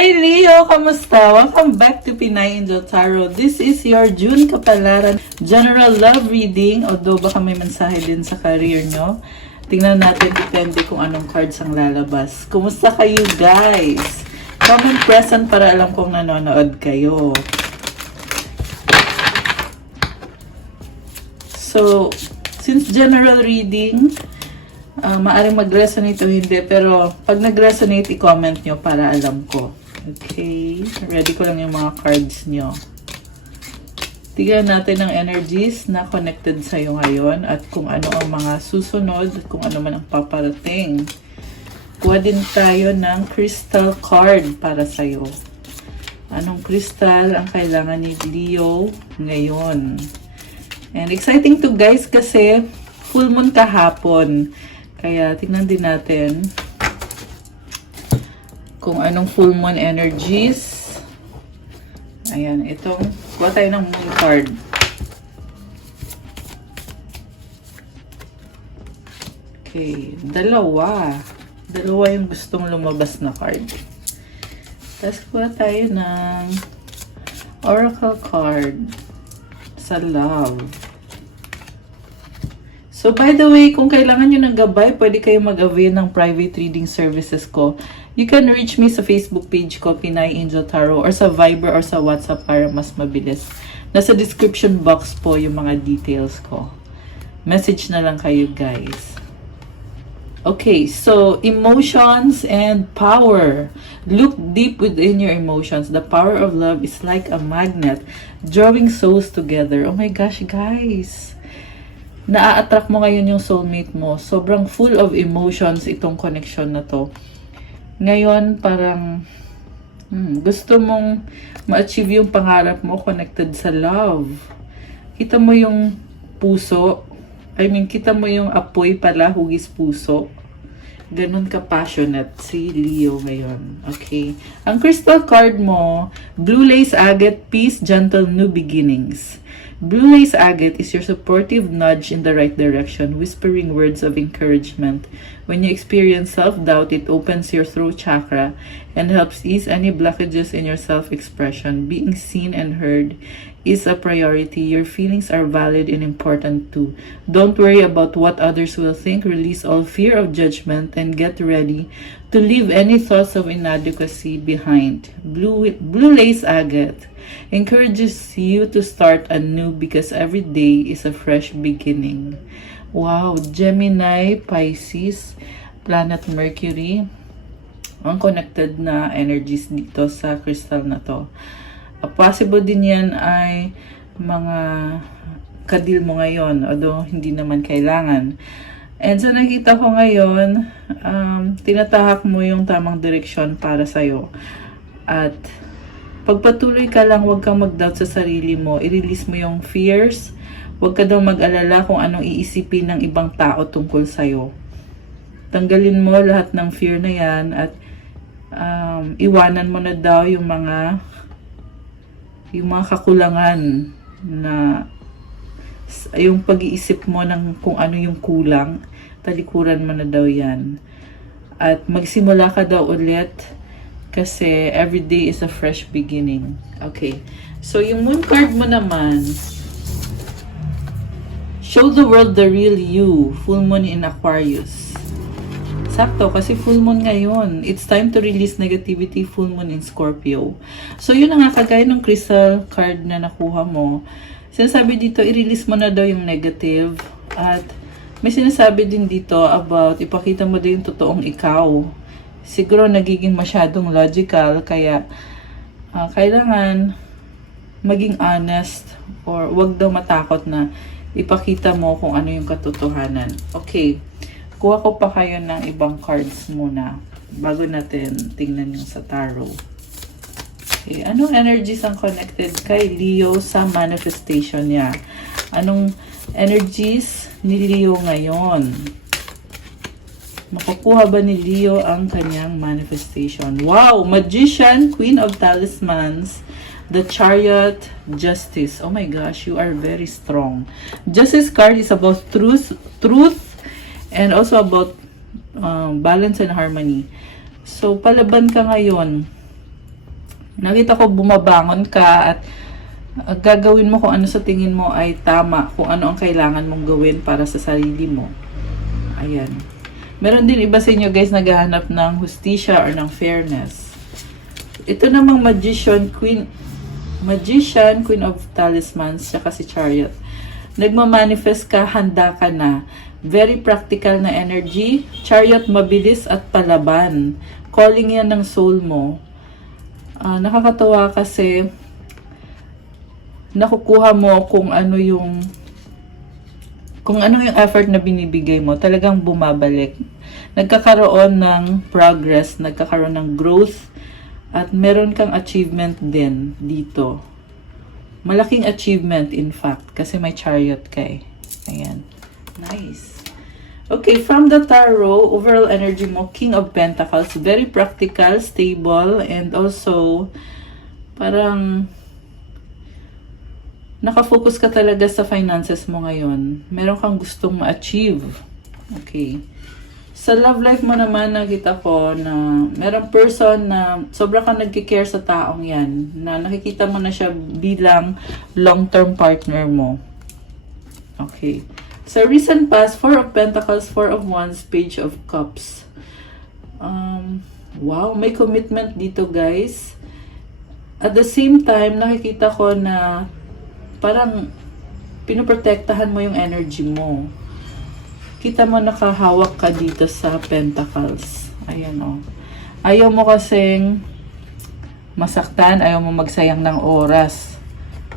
Hi Leo! Kamusta? Welcome back to Pinay Angel Tarot. This is your June Kapalaran General Love Reading. Although baka may mensahe din sa career nyo. Tingnan natin, depende kung anong cards ang lalabas. Kumusta kayo guys? Comment present para alam kong nanonood kayo. So, since general reading, maaring mag-resonate o hindi, pero pag nag-resonate, i-comment nyo para alam ko. Okay, ready ko lang yung mga cards nyo. Tignan natin ang energies na connected sa'yo ngayon at kung ano ang mga susunod, kung ano man ang paparating. Kuha din tayo ng crystal card para sa'yo. Anong crystal ang kailangan ni Leo ngayon? And exciting to guys kasi full moon kahapon. Kaya tingnan din natin kung anong full moon energies. Ayan, itong kuha tayo ng moon card. Okay, dalawa yung gustong lumabas na card. Tapos kuha tayo ng oracle card sa love. So, by the way, kung kailangan nyo ng gabay, pwede kayo mag-avail ng private reading services ko. You can reach me sa Facebook page ko, Pinay Angel Tarot, or sa Viber or sa WhatsApp para mas mabilis. Nasa description box po yung mga details ko. Message na lang kayo, guys. Okay, so, emotions and power. Look deep within your emotions. The power of love is like a magnet, drawing souls together. Oh my gosh, guys! Na-attract mo ngayon yung soulmate mo. Sobrang full of emotions itong connection na to. Ngayon, parang gusto mong ma-achieve yung pangarap mo connected sa love. Kita mo yung puso. Kita mo yung apoy pala, hugis puso. Ganun ka-passionate si Leo ngayon. Okay. Ang crystal card mo, Blue Lace Agate, Peace, Gentle, New Beginnings. Blue Lace Agate is your supportive nudge in the right direction, whispering words of encouragement. When you experience self-doubt, it opens your throat chakra and helps ease any blockages in your self-expression. Being seen and heard is a priority. Your feelings are valid and important too. Don't worry about what others will think. Release all fear of judgment and get ready to leave any thoughts of inadequacy behind. Blue Lace Agate encourages you to start anew because every day is a fresh beginning. Wow, Gemini, Pisces, planet Mercury, ang connected na energies dito sa crystal na to. Possible din yan ay mga kadil mo ngayon, although hindi naman kailangan. And so nakita ko ngayon, tinatahak mo yung tamang direksyon para sa'yo. At pagpatuloy ka lang, huwag kang mag-doubt sa sarili mo. I-release mo yung fears. Huwag ka daw mag-alala kung anong iisipin ng ibang tao tungkol sa'yo. Tanggalin mo lahat ng fear na yan at iwanan mo na daw yung mga kakulangan na yung pag-iisip mo ng kung ano yung kulang, talikuran mo na daw yan. At magsimula ka daw ulit kasi every day is a fresh beginning. Okay. So, yung moon card mo naman, show the world the real you. Full moon in Aquarius. Sakto, kasi full moon ngayon. It's time to release negativity. Full moon in Scorpio. So, yun na nga, kagaya ng crystal card na nakuha mo. Sinasabi dito, i-release mo na daw yung negative. At may sinasabi din dito about ipakita mo daw yung totoong ikaw. Siguro nagiging masyadong logical, kaya kailangan maging honest or wag daw matakot na ipakita mo kung ano yung katotohanan. Okay, kuha ko pa kayo ng ibang cards muna bago natin tingnan yung sa tarot. Okay, anong energies ang connected kay Leo sa manifestation niya? Anong energies ni Leo ngayon? Makukuha ba ni Leo ang kanyang manifestation? Wow! Magician, Queen of Talismans, the Chariot, Justice. Oh my gosh, you are very strong. Justice card is about truth, and also about balance and harmony. So, palaban ka ngayon. Nakita ko bumabangon ka at gagawin mo kung ano sa tingin mo ay tama, kung ano ang kailangan mong gawin para sa sarili mo. Ayan. Meron din iba sa inyo guys naghahanap ng hustisya or ng fairness. Ito namang Magician, Queen of Talismans, saka si Chariot. Nagmamanifest ka, handa ka na. Very practical na energy. Chariot, mabilis at palaban. Calling yan ng soul mo. Nakakatawa kasi nakukuha mo kung ano yung effort na binibigay mo, talagang bumabalik. Nagkakaroon ng progress, nagkakaroon ng growth, at meron kang achievement din dito. Malaking achievement in fact, kasi may Chariot ka eh. Ayan. Nice. Okay, from the tarot, overall energy mo, King of Pentacles, very practical, stable, and also parang nakafocus ka talaga sa finances mo ngayon. Meron kang gustong ma-achieve. Okay. Sa love life mo naman, nakita ko na merong person na sobra kang nagkikare sa taong yan, na nakikita mo na siya bilang long-term partner mo. Okay. Sa recent past, 4 of Pentacles, 4 of Wands, Page of Cups. Wow, may commitment dito guys. At the same time, nakikita ko na parang pinoprotektahan mo yung energy mo. Kita mo nakahawak ka dito sa Pentacles. Ayan o. Ayaw mo kasing masaktan, ayaw mo magsayang ng oras.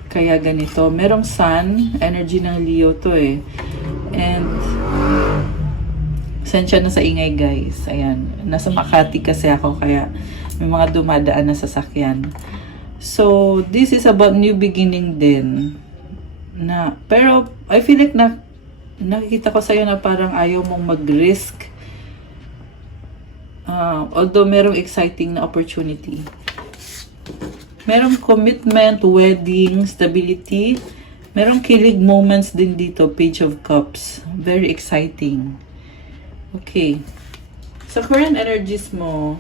Kaya ganito. Merong Sun, energy ng Leo to eh. And sensya na sa ingay guys. Ayan. Nasa Makati kasi ako kaya may mga dumadaan na sasakyan. So, this is about new beginning din. Pero, I feel like nakikita ko sa'yo na parang ayaw mong mag-risk. Although merong exciting na opportunity. Merong commitment, wedding, stability. Merong kilig moments din dito, Page of Cups. Very exciting. Okay. Sa current energies mo,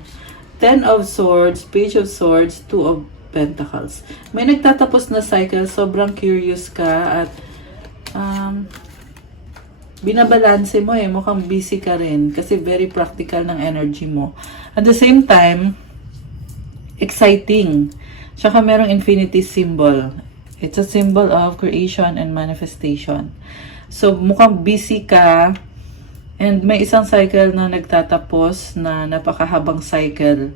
10 of Swords, Page of Swords, 2 of Pentacles. May nagtatapos na cycle, sobrang curious ka at binabalanse mo eh, mukhang busy ka rin kasi very practical ng energy mo. At the same time, exciting. Tsaka merong infinity symbol. It's a symbol of creation and manifestation. So, mukhang busy ka and may isang cycle na nagtatapos na napakahabang cycle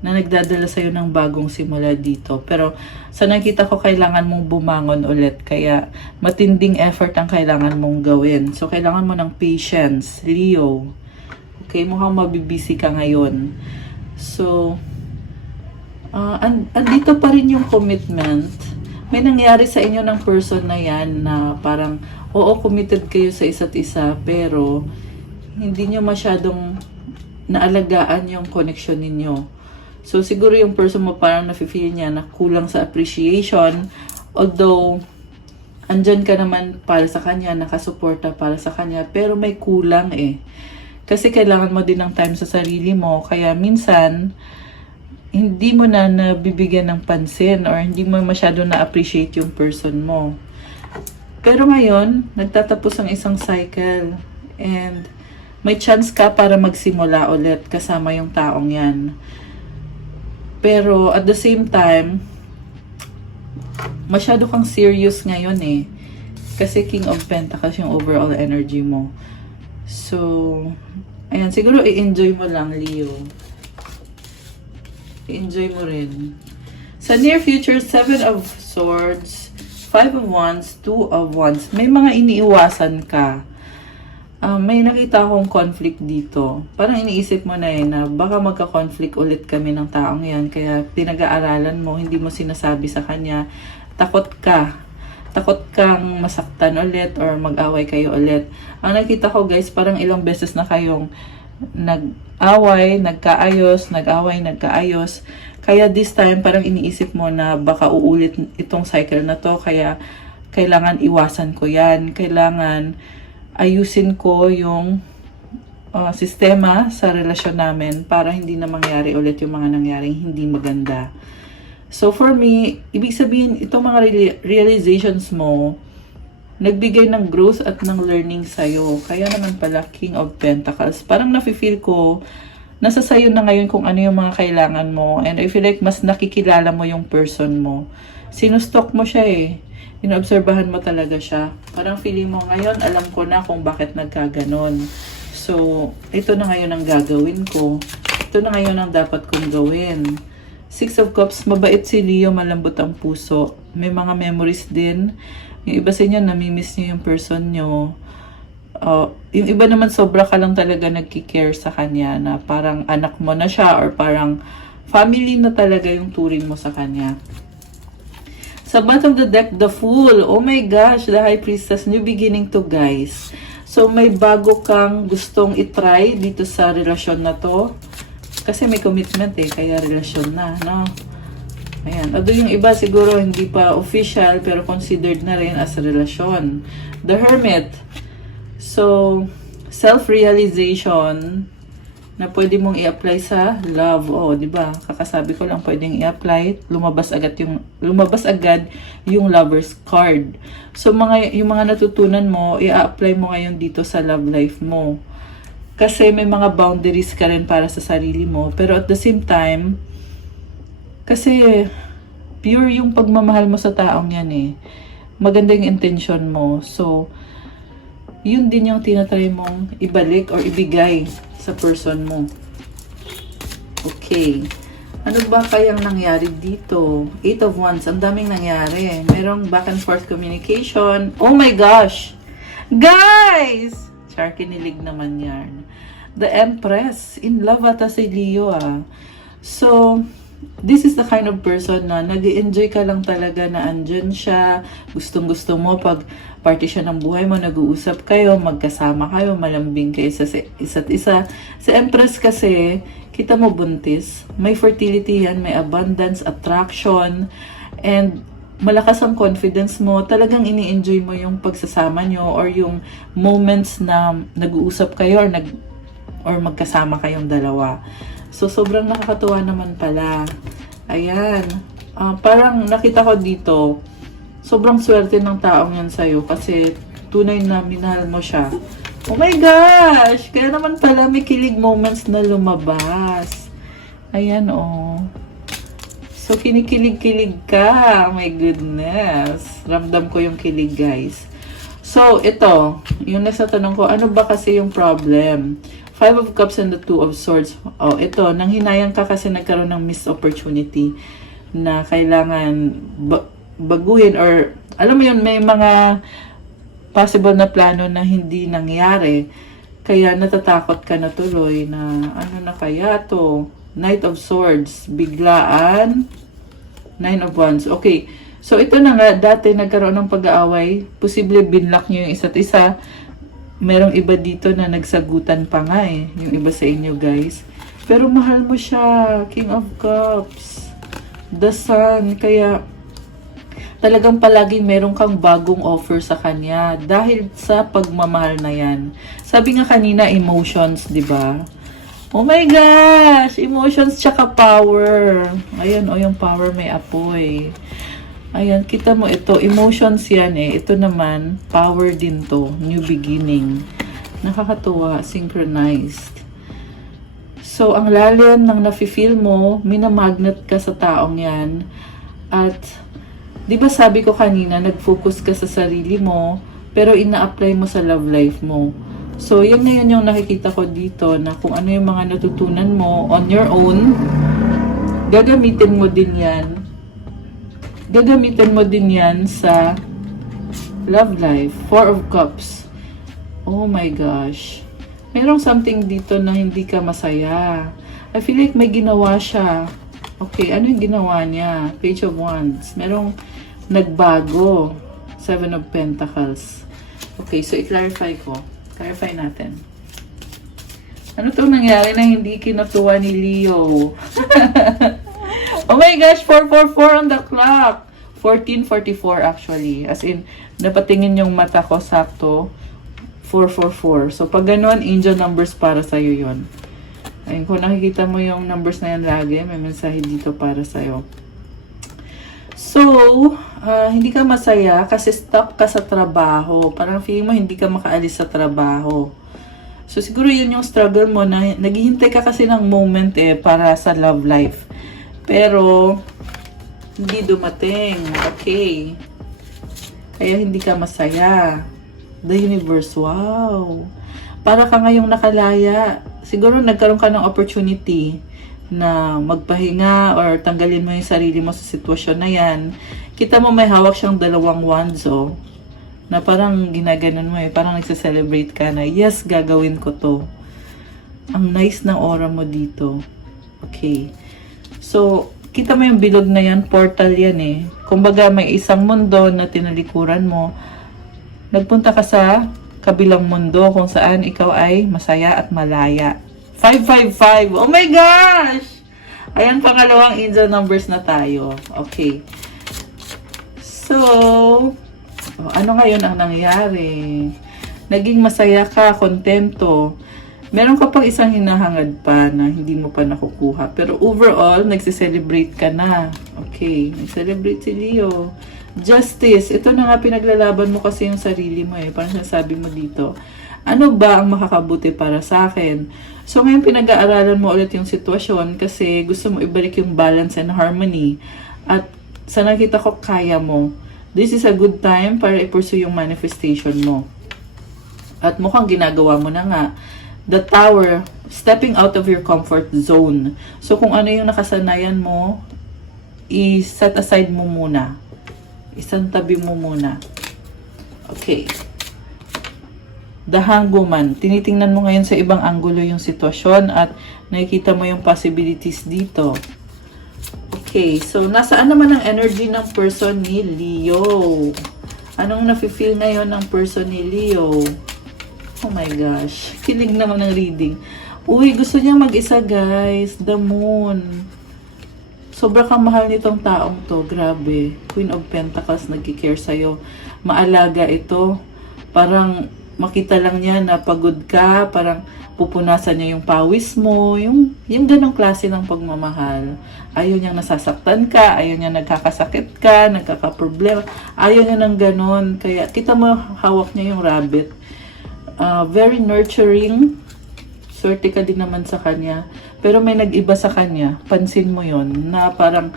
na nagdadala sa'yo ng bagong simula dito. Pero sa nakita ko, kailangan mong bumangon ulit. Kaya matinding effort ang kailangan mong gawin. So kailangan mo ng patience, Leo. Okay, mukhang mabibisi ka ngayon. So, andito pa rin yung commitment. May nangyari sa inyo ng person na yan na parang, oo, committed kayo sa isa't isa, pero hindi nyo masyadong naalagaan yung connection ninyo. So, siguro yung person mo parang nafe-feel niya na kulang sa appreciation. Although, andyan ka naman para sa kanya, nakasuporta para sa kanya, pero may kulang eh. Kasi kailangan mo din ng time sa sarili mo. Kaya minsan, hindi mo na nabibigyan ng pansin or hindi mo masyado na-appreciate yung person mo. Pero ngayon, nagtatapos ang isang cycle and may chance ka para magsimula ulit kasama yung taong yan. Pero at the same time, masyado kang serious ngayon eh. Kasi King of Pentacles yung overall energy mo. So, ayan, siguro i-enjoy mo lang, Leo. I-enjoy mo rin. Sa near future, 7 of Swords, 5 of Wands, 2 of Wands. May mga iniiwasan ka. May nakita akong conflict dito. Parang iniisip mo na na baka magka-conflict ulit kami ng taong yan. Kaya pinag-aaralan mo, hindi mo sinasabi sa kanya. Takot ka. Takot kang masaktan ulit or mag-away kayo ulit. Ang nakita ko guys, parang ilang beses na kayong nag-away, nagkaayos, nag-away, nagkaayos. Kaya this time, parang iniisip mo na baka uulit itong cycle na to. Kaya kailangan iwasan ko yan. Kailangan ayusin ko yung sistema sa relasyon namin para hindi na mangyari ulit yung mga nangyaring hindi maganda. So for me, ibig sabihin, itong mga realizations mo, nagbigay ng growth at ng learning sa'yo. Kaya naman pala, King of Pentacles. Parang nafe-feel ko, nasa sayo na ngayon kung ano yung mga kailangan mo. And I feel like mas nakikilala mo yung person mo. Sinustok mo siya eh. Inoobserbahan mo talaga siya. Parang feeling mo ngayon, alam ko na kung bakit nagkaganon. So, ito na ngayon ang gagawin ko. Ito na ngayon ang dapat kong gawin. Six of Cups, mabait si Leo, malambot ang puso. May mga memories din. Yung iba sa inyo, namimiss niyo yung person nyo. Yung iba naman, sobra ka lang talaga nagkikare sa kanya na parang anak mo na siya or parang family na talaga yung turing mo sa kanya. Sa bottom of the deck, the Fool. Oh my gosh, the High Priestess. New beginning to, guys. So, may bago kang gustong itry dito sa relasyon na to. Kasi may commitment eh, kaya relasyon na, no? Ayan. Although yung iba siguro hindi pa official, pero considered na rin as a relasyon. The Hermit. So, self-realization na pwede mong i-apply sa love. Oh, di ba? Kakasabi ko lang pwedeng i-apply. Lumabas agad yung lover's card. So, yung mga natutunan mo, i-apply mo ngayon dito sa love life mo. Kasi may mga boundaries ka rin para sa sarili mo. Pero at the same time, kasi pure yung pagmamahal mo sa taong yan eh. Maganda yung intention mo. So, yun din yung tinatry mong ibalik or ibigay sa person mo. Okay. Ano ba kayang nangyari dito? 8 of Wands. Ang daming nangyari. Merong back and forth communication. Oh my gosh! Guys! Char, kinilig naman yan. The Empress. In love ata si Leo ah. So, this is the kind of person na nag-enjoy ka lang talaga na andyan siya. Gustong-gusto mo pag party siya ng buhay mo, nag-uusap kayo, magkasama kayo, malambing kayo sa isa't isa. Sa Empress kasi, kita mo buntis. May fertility yan, may abundance, attraction, and malakas ang confidence mo. Talagang ini-enjoy mo yung pagsasama nyo or yung moments na nag-uusap kayo or magkasama kayong dalawa. So, sobrang nakakatuwa naman pala. Ayan. Parang nakita ko dito, sobrang swerte ng taong yan sa'yo kasi tunay na minahal mo siya. Oh my gosh! Kaya naman pala may kilig moments na lumabas. Ayan, oh. So, kinikilig-kilig ka. Oh my goodness. Ramdam ko yung kilig, guys. So, ito. Yung nasa tanong ko, ano ba kasi yung problem? 5 of Cups and the 2 of Swords. Oh, ito. Nanghinayang ka kasi nagkaroon ng missed opportunity na kailangan baguhin or, alam mo yun, may mga possible na plano na hindi nangyari. Kaya natatakot ka na tuloy na, ano na kaya to? Knight of Swords. Biglaan. 9 of Wands. Okay. So, ito na nga. Dati nagkaroon ng pag-aaway. Posible binlock nyo yung isa't isa. Merong iba dito na nagsagutan pa nga eh. Yung iba sa inyo, guys. Pero mahal mo siya. King of Cups. The Sun. Kaya, talagang palaging meron kang bagong offer sa kanya. Dahil sa pagmamahal na yan. Sabi nga kanina, emotions, di ba? Oh my gosh! Emotions tsaka power. Ayan, oh, yung power may apoy. Ayan, kita mo ito. Emotions yan eh. Ito naman, power din to. New beginning. Nakakatuwa. Synchronized. So, ang lalim ng nafe-feel mo, minamagnet ka sa taong yan. At, di ba sabi ko kanina, nag-focus ka sa sarili mo, pero ina-apply mo sa love life mo. So, yun ngayon yung nakikita ko dito, na kung ano yung mga natutunan mo on your own, gagamitin mo din yan. Gagamitin mo din yan sa love life. 4 of Cups. Oh my gosh. Merong something dito na hindi ka masaya. I feel like may ginawa siya. Okay, ano yung ginawa niya? Page of Wands. Merong nagbago. 7 of Pentacles. Okay, so i-clarify ko. Clarify natin. Ano itong nangyari na hindi kinatuwa ni Leo? Oh my gosh, 444 on the clock. 1444 actually. As in, napatingin yung mata ko sakto. 444. So, pag ganun, angel numbers para sa'yo yun. Ayun, kung nakikita mo yung numbers na yan lagi, may mensahe dito para sa'yo. So, hindi ka masaya kasi stuck ka sa trabaho. Parang feeling mo hindi ka makaalis sa trabaho. So, siguro yun yung struggle mo na naghihintay ka kasi ng moment para sa love life. Pero, hindi dumating. Okay. Kaya hindi ka masaya. The universe, wow. Para ka ngayong nakalaya. Siguro nagkaroon ka ng opportunity na magpahinga or tanggalin mo yung sarili mo sa sitwasyon na yan. Kita mo may hawak siyang 2 wands, na parang ginaganon mo parang nagse-celebrate ka na, yes, gagawin ko to. Ang nice ng aura mo dito. Okay. So, kita mo yung bilog na yan, portal yan Kumbaga, may isang mundo na tinalikuran mo. Nagpunta ka sa kabilang mundo kung saan ikaw ay masaya at malaya. 555. Oh my gosh! Ayan, pangalawang angel numbers na tayo. Okay. So, ano ngayon ang nangyari? Naging masaya ka, kontento. Meron ka pang isang hinahangad pa na hindi mo pa nakukuha. Pero overall, nagse-celebrate ka na. Okay, nag-celebrate si Leo. Justice. Ito na nga pinaglalaban mo kasi yung sarili mo Parang sinasabi mo dito, ano ba ang makakabuti para sa akin? So ngayon pinag-aaralan mo ulit yung sitwasyon kasi gusto mo ibalik yung balance and harmony. At sa nakita ko, kaya mo. This is a good time para i-pursue yung manifestation mo. At mukhang ginagawa mo na nga. The Tower, stepping out of your comfort zone. So kung ano yung nakasanayan mo, i-set aside mo muna. Isantabi mo muna. Okay. The Hangman. Tinitingnan mo ngayon sa ibang anggulo yung sitwasyon at nakikita mo yung possibilities dito. Okay. So, nasaan naman ang energy ng person ni Leo? Anong nafe-feel ngayon ng person ni Leo? Oh my gosh. Kinig naman ng reading. Uy, gusto niya mag-isa, guys. The Moon. Sobra kang mahal nitong taong to. Grabe. Queen of Pentacles nagkikare sa'yo. Maalaga ito. Parang makita lang niya na pagod ka. Parang pupunasan niya yung pawis mo. Yung ganong klase ng pagmamahal. Ayaw niya nasasaktan ka. Ayaw niya nagkakasakit ka. Nagkakaproblema. Ayaw niya ng ganon. Kaya kita mo hawak niya yung rabbit. Very nurturing. Swerte ka din naman sa kanya. Pero may nag-iba sa kanya. Pansin mo yon na parang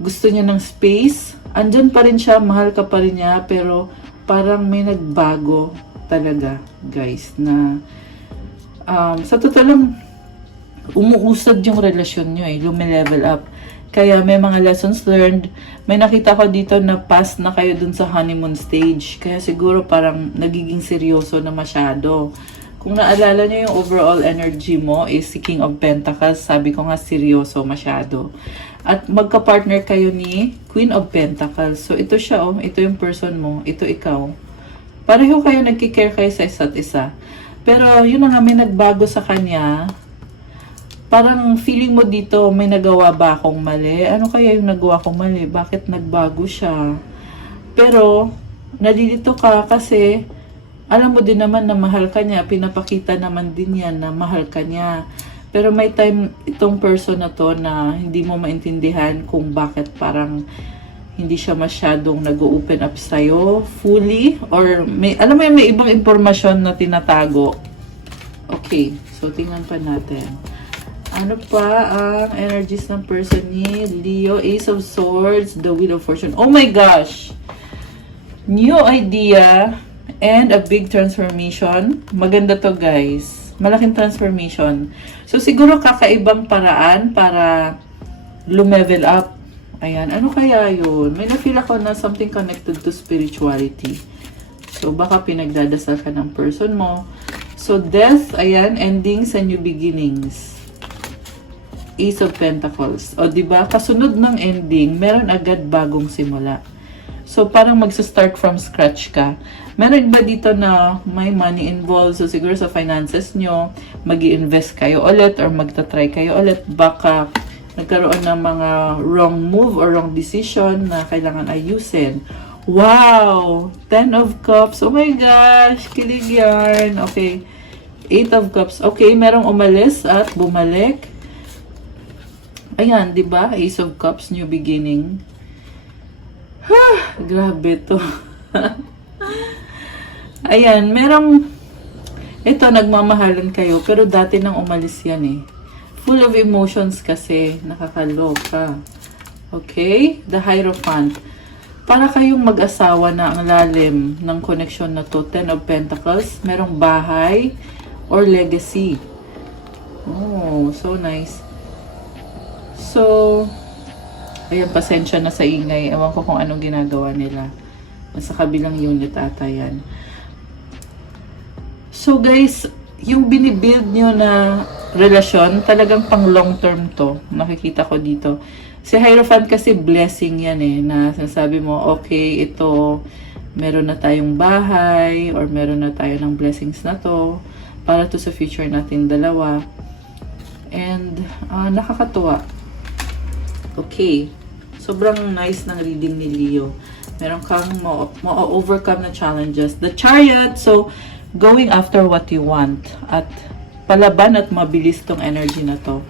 gusto niya ng space. Andyan pa rin siya. Mahal ka pa rin niya. Pero parang may nagbago talaga, guys. Na sa totoo lang, umuusad yung relasyon nyo lumilevel up. Kaya may mga lessons learned. May nakita ko dito na past na kayo dun sa honeymoon stage. Kaya siguro parang nagiging seryoso na masyado. Kung naalala nyo yung overall energy mo is si King of Pentacles. Sabi ko nga seryoso masyado. At magka-partner kayo ni Queen of Pentacles. So ito siya ito yung person mo. Ito ikaw. Pareho kayo nagkikare kayo sa isa't isa. Pero yun na nga, may nagbago sa kanya. Parang feeling mo dito, may nagawa ba akong mali? Ano kaya yung nagawa kong mali? Bakit nagbago siya? Pero, nalilito ka kasi, alam mo din naman na mahal ka niya. Pinapakita naman din yan na mahal ka niya. Pero may time itong person na to na hindi mo maintindihan kung bakit parang hindi siya masyadong nag-open up sa'yo fully. Or, alam mo yung may ibang impormasyon na tinatago. Okay, so tingnan pa natin. Ano pa ang energies ng person ni Leo? Ace of Swords, the Wheel of Fortune. Oh my gosh! New idea and a big transformation. Maganda to, guys. Malaking transformation. So, siguro kakaibang paraan para lumevel up. Ayan. Ano kaya yun? May na-feel ako na something connected to spirituality. So, baka pinagdadasal ka ng person mo. So, death, ayan, endings and new beginnings. Ace of Pentacles. O, diba? Kasunod ng ending, meron agad bagong simula. So, parang magsa-start from scratch ka. Meron ba dito na may money involved? So, siguro sa finances nyo, mag-i-invest kayo ulit or magta-try kayo ulit. Baka nagkaroon ng mga wrong move or wrong decision na kailangan ayusin. Wow! 10 of Cups. Oh my gosh! Kilig yarn. Okay. 8 of Cups. Okay, merong umalis at bumalik. Ayan, di ba? Ace of Cups, new beginning. Grabe to. Ayan, ito, nagmamahalan kayo, pero dati nang umalis yan eh. Full of emotions kasi, nakakaloka. Okay? The Hierophant. Para kayong mag-asawa na ang lalim ng connection na to, Ten of Pentacles, merong bahay or legacy. Oh, so nice. So, ayan, pasensya na sa ingay. Ewan ko kung anong ginagawa nila. Sa kabilang unit ata yan. So guys, yung binibuild nyo na relasyon, talagang pang long term to. Nakikita ko dito. Si Hierophant kasi blessing yan eh. Na sinasabi mo, okay, ito, meron na tayong bahay or meron na tayo ng blessings na to para to sa future natin dalawa. And nakakatuwa. Okay. Sobrang nice ng reading ni Leo. Meron kang ma-overcome na challenges. The Chariot, so going after what you want. At palaban at mabilis tong energy na to.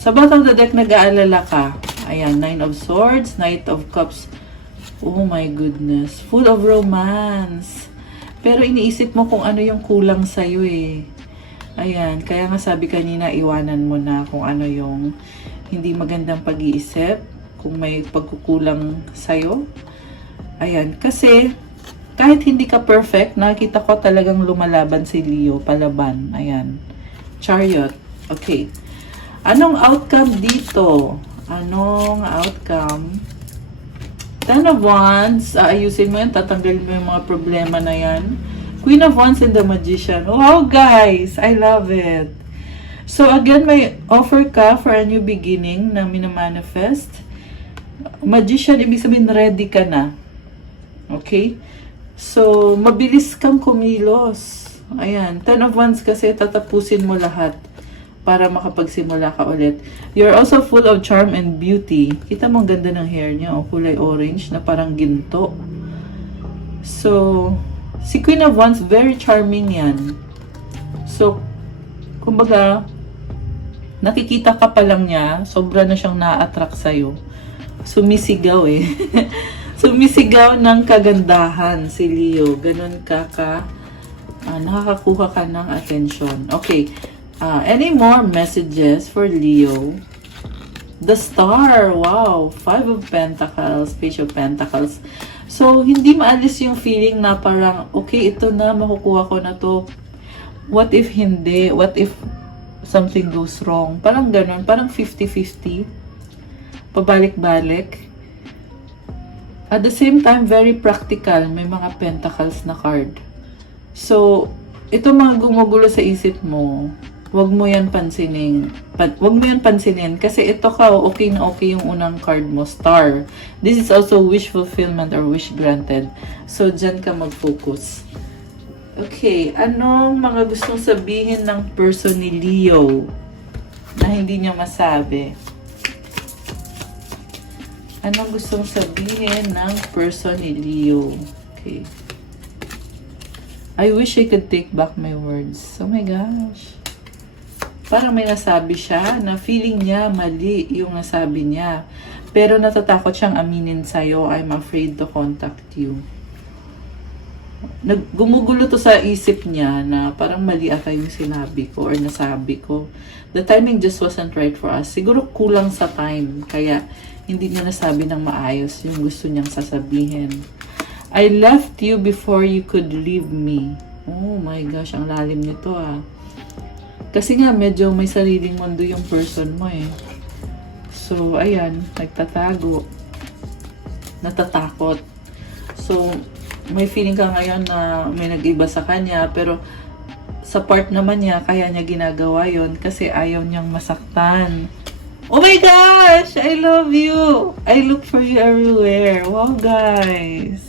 Sa bottom of the deck, nag-aalala ka. Ayan, Nine of Swords, Knight of Cups. Oh my goodness. Full of romance. Pero iniisip mo kung ano yung kulang sa'yo eh. Ayan, kaya nga sabi kanina, iwanan mo na kung ano yung hindi magandang pag-iisip, kung may pagkukulang sa'yo. Ayan, kasi kahit hindi ka perfect, nakita ko talagang lumalaban si Leo, palaban. Ayan, Chariot. Okay. Anong outcome dito? Anong outcome? Ten of Wands, aayusin mo yan, tatanggalin mo yung mga problema na yan. Queen of Wands and the Magician. Wow, guys! I love it. So, again, may offer ka for a new beginning na minamanifest. Magician, ibig sabihin, ready ka na. Okay? So, mabilis kang kumilos. Ayan. Ten of Wands kasi tatapusin mo lahat para makapagsimula ka ulit. You're also full of charm and beauty. Kita mo ang ganda ng hair niya. Kulay orange na parang ginto. So, si Queen of Wands, very charming yan. So, kumbaga, nakikita ka pa lang niya, sobra na siyang na-attract sa'yo. Sumisigaw eh. Sumisigaw ng kagandahan si Leo. Ganun nakakakuha ka ng attention. Okay. Any more messages for Leo? The Star. Wow. Five of Pentacles. Page of Pentacles. So, hindi maalis yung feeling na parang, okay, ito na, makukuha ko na to. What if hindi? What if something goes wrong? Parang ganun. Parang 50-50. Pabalik-balik. At the same time, very practical. May mga pentacles na card. So, ito mga gumugulo sa isip mo, wag mo yan pansinin. Wag mo yan pansinin. Kasi ito ka, okay na okay yung unang card mo, Star. This is also wish fulfillment or wish granted. So, dyan ka mag-focus. Okay, anong mga gustong sabihin ng person ni Leo na hindi niya masabi? Anong gustong sabihin ng person ni Leo? Okay. I wish I could take back my words. Oh my gosh. Parang may nasabi siya na feeling niya mali yung nasabi niya. Pero natatakot siyang aminin sa'yo. I'm afraid to contact you. Gumugulo to sa isip niya na parang mali ata yung sinabi ko or nasabi ko. The timing just wasn't right for us. Siguro kulang sa time. Kaya hindi niya nasabi ng maayos yung gusto niyang sasabihin. I left you before you could leave me. Oh my gosh, ang lalim nito ah. Kasi nga medyo may sariling mundo yung person mo eh. So, ayan, nagtatago. Natatakot. So, may feeling ka ngayon na may nag-iba sa kanya, pero sa part naman niya, kaya niya ginagawa yon kasi ayaw niyang masaktan. Oh my gosh! I love you! I look for you everywhere. Wow, guys!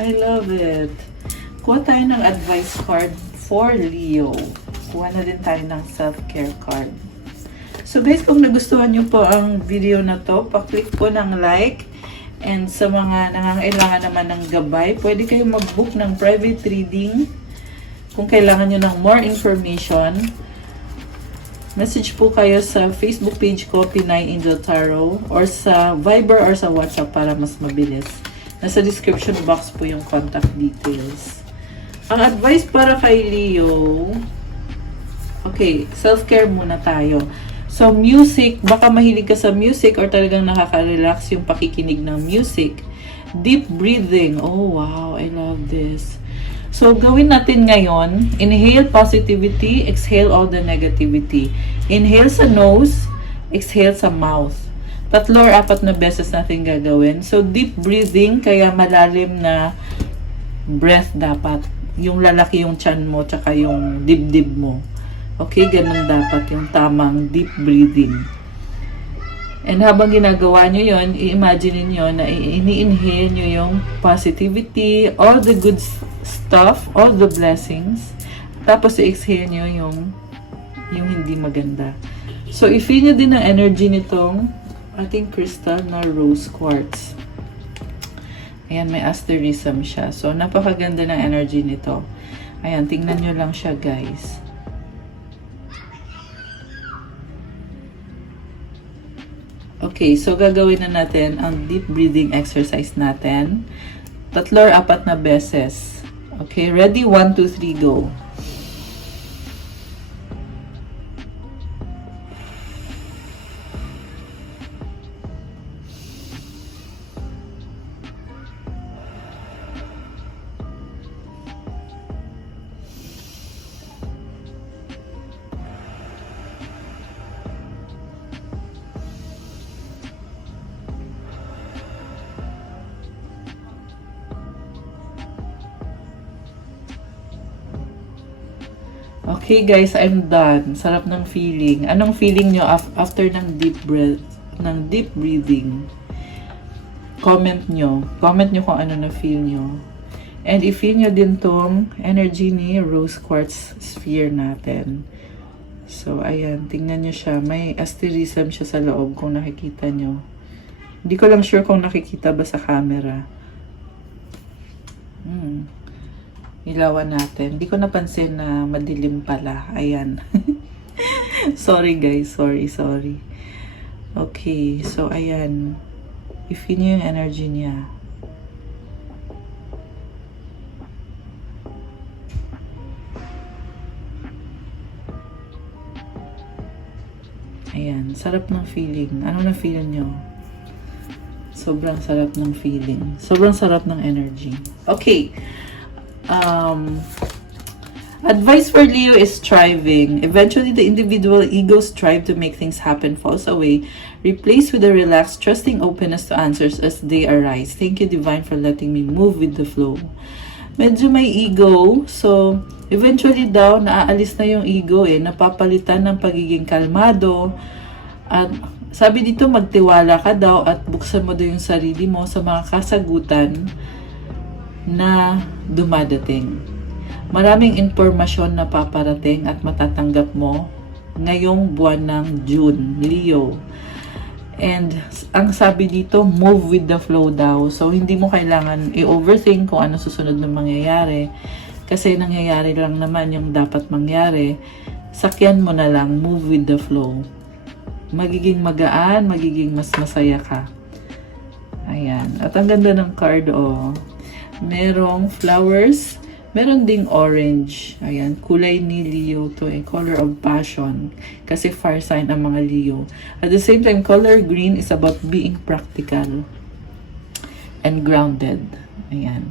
I love it. Kuha tayo ng advice card for Leo. Kuha na din tayo ng self-care card. So guys, kung nagustuhan nyo po ang video na to, pa-click po ng like. And sa mga nangangailangan naman ng gabay, pwede kayong mag-book ng private reading. Kung kailangan nyo ng more information, message po kayo sa Facebook page ko, Pinay Angel Tarot, or sa Viber or sa WhatsApp para mas mabilis. Nasa description box po yung contact details. Ang advice para kay Leo, okay, self-care muna tayo. So, music, baka mahilig ka sa music or talagang nakaka-relax yung pakikinig ng music. Deep breathing. Oh, wow, I love this. So, gawin natin ngayon, inhale positivity, exhale all the negativity. Inhale sa nose, exhale sa mouth. 3 or 4 na beses natin gagawin. So, deep breathing, kaya malalim na breath dapat. Yung lalaki yung tiyan mo, tsaka yung dibdib mo. Okay, ganun dapat yung tamang deep breathing. And habang ginagawa nyo yon, i-imagine nyo na ini-inhale nyo yung positivity, all the good stuff, all the blessings. Tapos i-exhale nyo yung hindi maganda. So, i-feel nyo din ang energy nitong ating crystal na rose quartz. Ayan, may asterism siya. So, napakaganda ng energy nito. Ayan, tingnan nyo lang siya, guys. Okay, so gagawin na natin ang deep breathing exercise natin. 3 or 4 na beses. Okay, ready? 1, 2, 3, go. Okay guys, I'm done. Sarap ng feeling. Anong feeling nyo after ng deep breath, ng deep breathing? Comment nyo. Comment nyo kung ano na feel nyo. And i-feel nyo din tong energy ni rose quartz sphere natin. So, ayan. Tingnan nyo siya. May asterism siya sa loob kung nakikita nyo. Hindi ko lang sure kung nakikita ba sa camera. Ilawan natin. Hindi ko napansin na madilim pala. Ayan. Sorry guys. Sorry. Okay. So, ayan. I-feel nyo yung energy niya. Ayan. Sarap ng feeling. Ano na feel nyo? Sobrang sarap ng feeling. Sobrang sarap ng energy. Okay. Advice for Leo is striving. Eventually, the individual ego strive to make things happen falls away, replaced with a relaxed, trusting openness to answers as they arise. Thank you, Divine, for letting me move with the flow. Medyo may ego, so eventually daw, naaalis na yung ego napapalitan ng pagiging kalmado. At sabi dito, magtiwala ka daw at buksan mo daw yung sarili mo sa mga kasagutan na dumadating. Maraming impormasyon na paparating at matatanggap mo ngayong buwan ng June, Leo. And ang sabi dito, move with the flow daw. So, hindi mo kailangan i-overthink kung ano susunod na mangyayari. Kasi nangyayari lang naman yung dapat mangyari. Sakyan mo na lang, move with the flow. Magiging magaan, magiging mas masaya ka. Ayan. At ang ganda ng card, merong flowers, meron ding orange. Ayan, kulay ni Leo to, color of passion. Kasi fire sign ang mga Leo. At the same time, color green is about being practical and grounded. Ayan.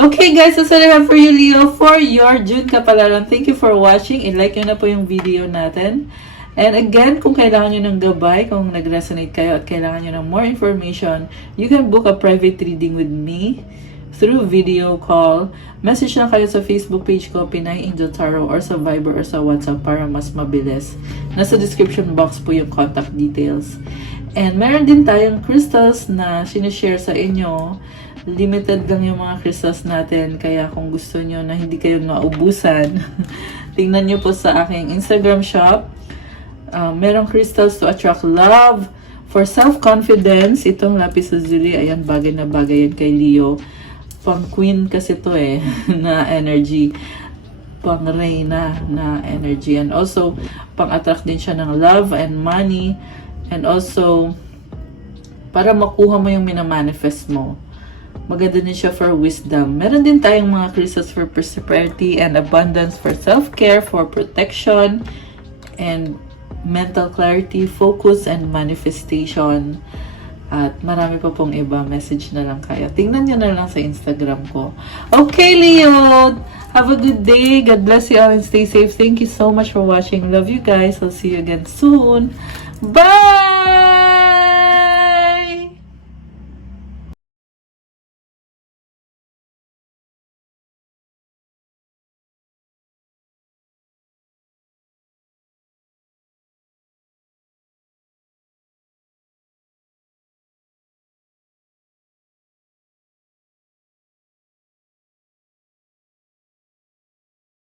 Okay guys, that's all I have for you, Leo, for your June kapalaran. Thank you for watching. I-like nyo na po yung video natin. And again, kung kailangan nyo ng gabay, kung nag-resonate kayo at kailangan nyo ng more information, you can book a private reading with me through video call. Message lang kayo sa Facebook page ko, Pinay Angel Tarot, or sa Viber or sa WhatsApp para mas mabilis. Nasa description box po yung contact details. And meron din tayong crystals na sinishare sa inyo. Limited lang yung mga crystals natin, kaya kung gusto nyo na hindi kayo maubusan, tingnan nyo po sa aking Instagram shop. Merong crystals to attract love. For self-confidence, itong lapis lazuli, ayan, bagay na bagay yan kay Leo. Pang queen kasi to na energy. Pang reyna na energy. And also, pang-attract din siya ng love and money. And also, para makuha mo yung minamanifest mo. Maganda din siya for wisdom. Meron din tayong mga crystals for prosperity and abundance, for self-care, for protection, and mental clarity, focus, and manifestation. At marami pa pong iba. Message na lang kayo. Tingnan nyo na lang sa Instagram ko. Okay, Leo! Have a good day. God bless you all and stay safe. Thank you so much for watching. Love you guys. I'll see you again soon. Bye!